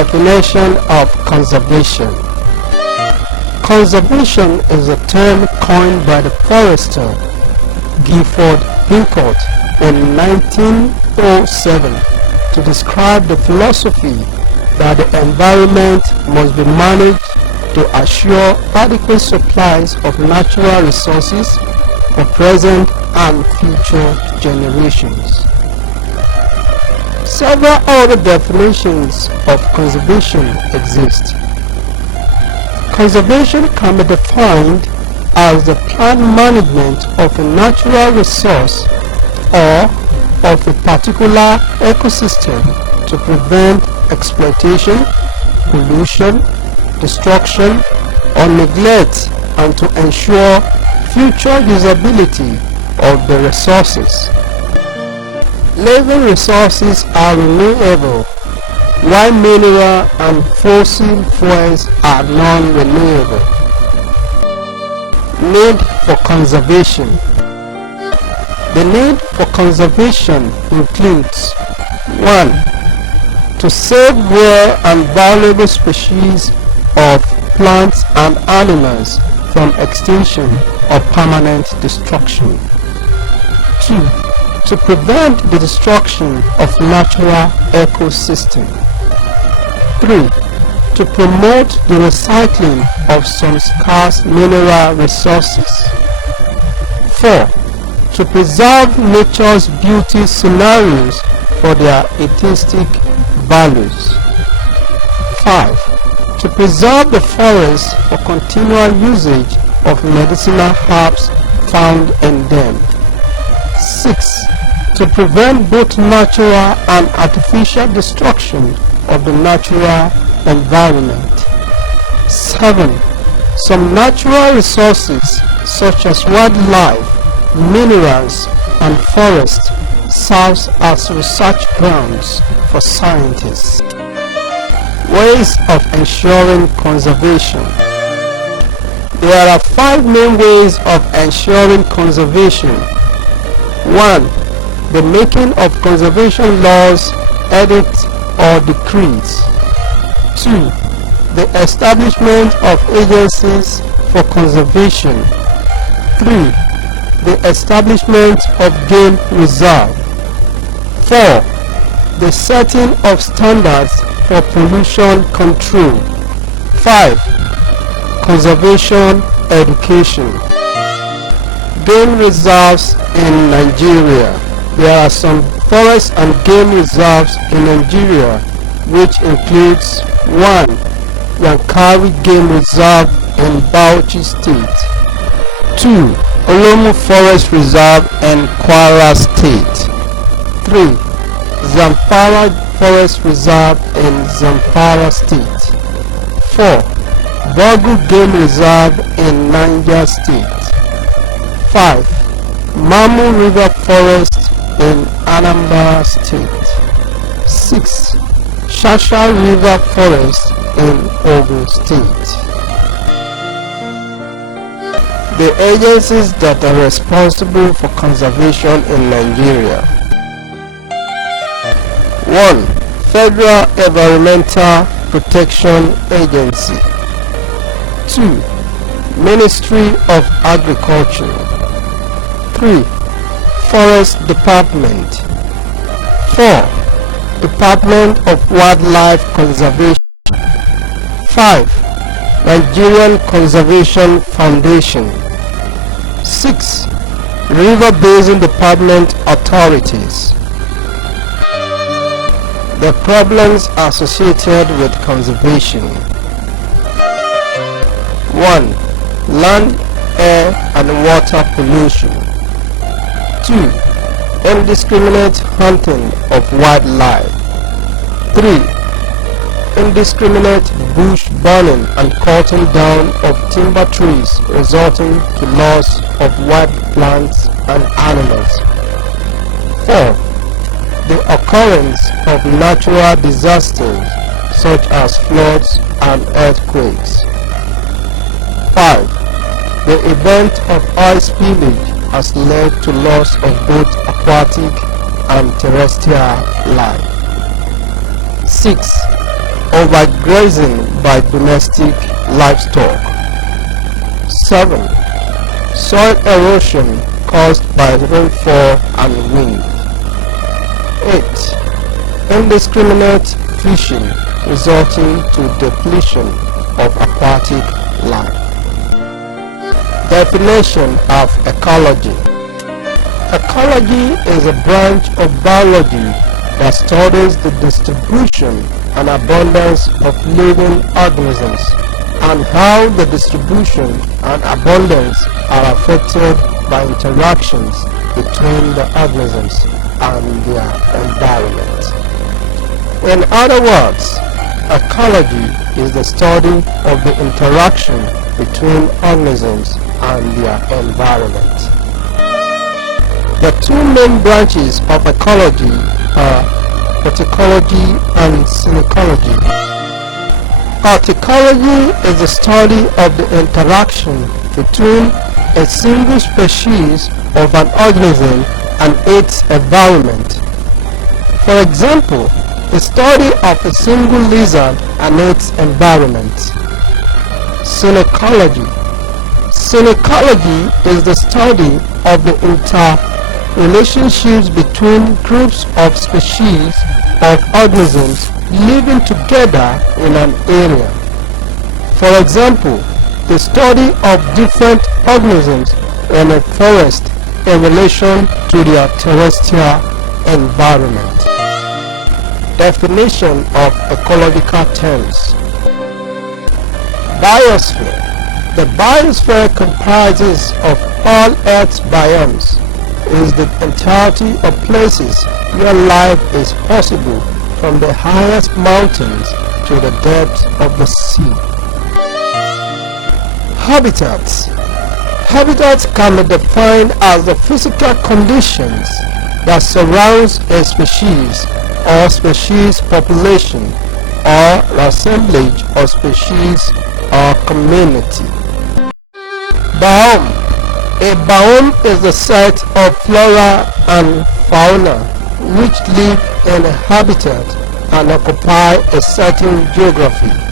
Definition of conservation. Conservation is a term coined by the forester Gifford Pinchot in 1907 to describe the philosophy that the environment must be managed to assure adequate supplies of natural resources for present and future generations. Several other definitions of conservation exist. Conservation can be defined as the planned management of a natural resource or of a particular ecosystem to prevent exploitation, pollution, destruction, or neglect, and to ensure future usability of the resources. Living resources are renewable, while mineral and fossil fuels are non-renewable. Need for conservation. The need for conservation includes 1. To save rare and valuable species of plants and animals from extinction or permanent destruction. 2. To prevent the destruction of natural ecosystem. 3. To promote the recycling of some scarce mineral resources. 4. To preserve nature's beauty scenarios for their artistic values. 5. To preserve the forest for continual usage of medicinal herbs found in them. 6. To prevent both natural and artificial destruction of the natural environment. 7. Some natural resources such as wildlife, minerals, and forests serve as research grounds for scientists. Ways of ensuring conservation. There are 5 main ways of ensuring conservation. 1. The making of conservation laws, edicts, or decrees. 2. The establishment of agencies for conservation. 3. The establishment of game reserve. 4. The setting of standards for pollution control. 5. Conservation education. Game reserves in Nigeria. There are some forest and game reserves in Nigeria, which includes 1. Yankari Game Reserve in Bauchi State. 2. Olomu Forest Reserve in Kwara State. 3. Zamfara Forest Reserve in Zamfara State. 4. Bogu Game Reserve in Niger State. 5. Mamu River Forest in Anambra State. 6. Shasha River Forest in Ogun State. The agencies that are responsible for conservation in Nigeria. 1. Federal Environmental Protection Agency. 2. Ministry of Agriculture. 3. Forest Department. 4. Department of Wildlife Conservation. 5. Nigerian Conservation Foundation. 6. River Basin Department Authorities. The problems associated with conservation. 1. Land, air, and water pollution. 2. Indiscriminate hunting of wildlife. 3. Indiscriminate bush burning and cutting down of timber trees, resulting to loss of wild plants and animals. 4. The occurrence of natural disasters such as floods and earthquakes. 5. The event of oil spillage has led to loss of both aquatic and terrestrial life. 6. overgrazing by domestic livestock. 7. Soil erosion caused by rainfall and wind. 8. Indiscriminate fishing resulting to depletion of aquatic life. Definition of ecology. Ecology is a branch of biology that studies the distribution and abundance of living organisms and how the distribution and abundance are affected by interactions between the organisms and their environment. In other words, ecology is the study of the interaction between organisms and their environment. The two main branches of ecology are horticulture and synecology. Horticulture is the study of the interaction between a single species of an organism and its environment. For example, the study of a single lizard and its environment. Synecology. Synecology is the study of the interrelationships between groups of species of organisms living together in an area. For example, the study of different organisms in a forest in relation to their terrestrial environment. Definition of ecological terms. Biosphere. The biosphere comprises of all Earth's biomes. It is the entirety of places where life is possible, from the highest mountains to the depths of the sea. Habitats. Habitats can be defined as the physical conditions that surrounds a species or species population or assemblage of species or community. Biome. A biome is the set of flora and fauna which live in a habitat and occupy a certain geography.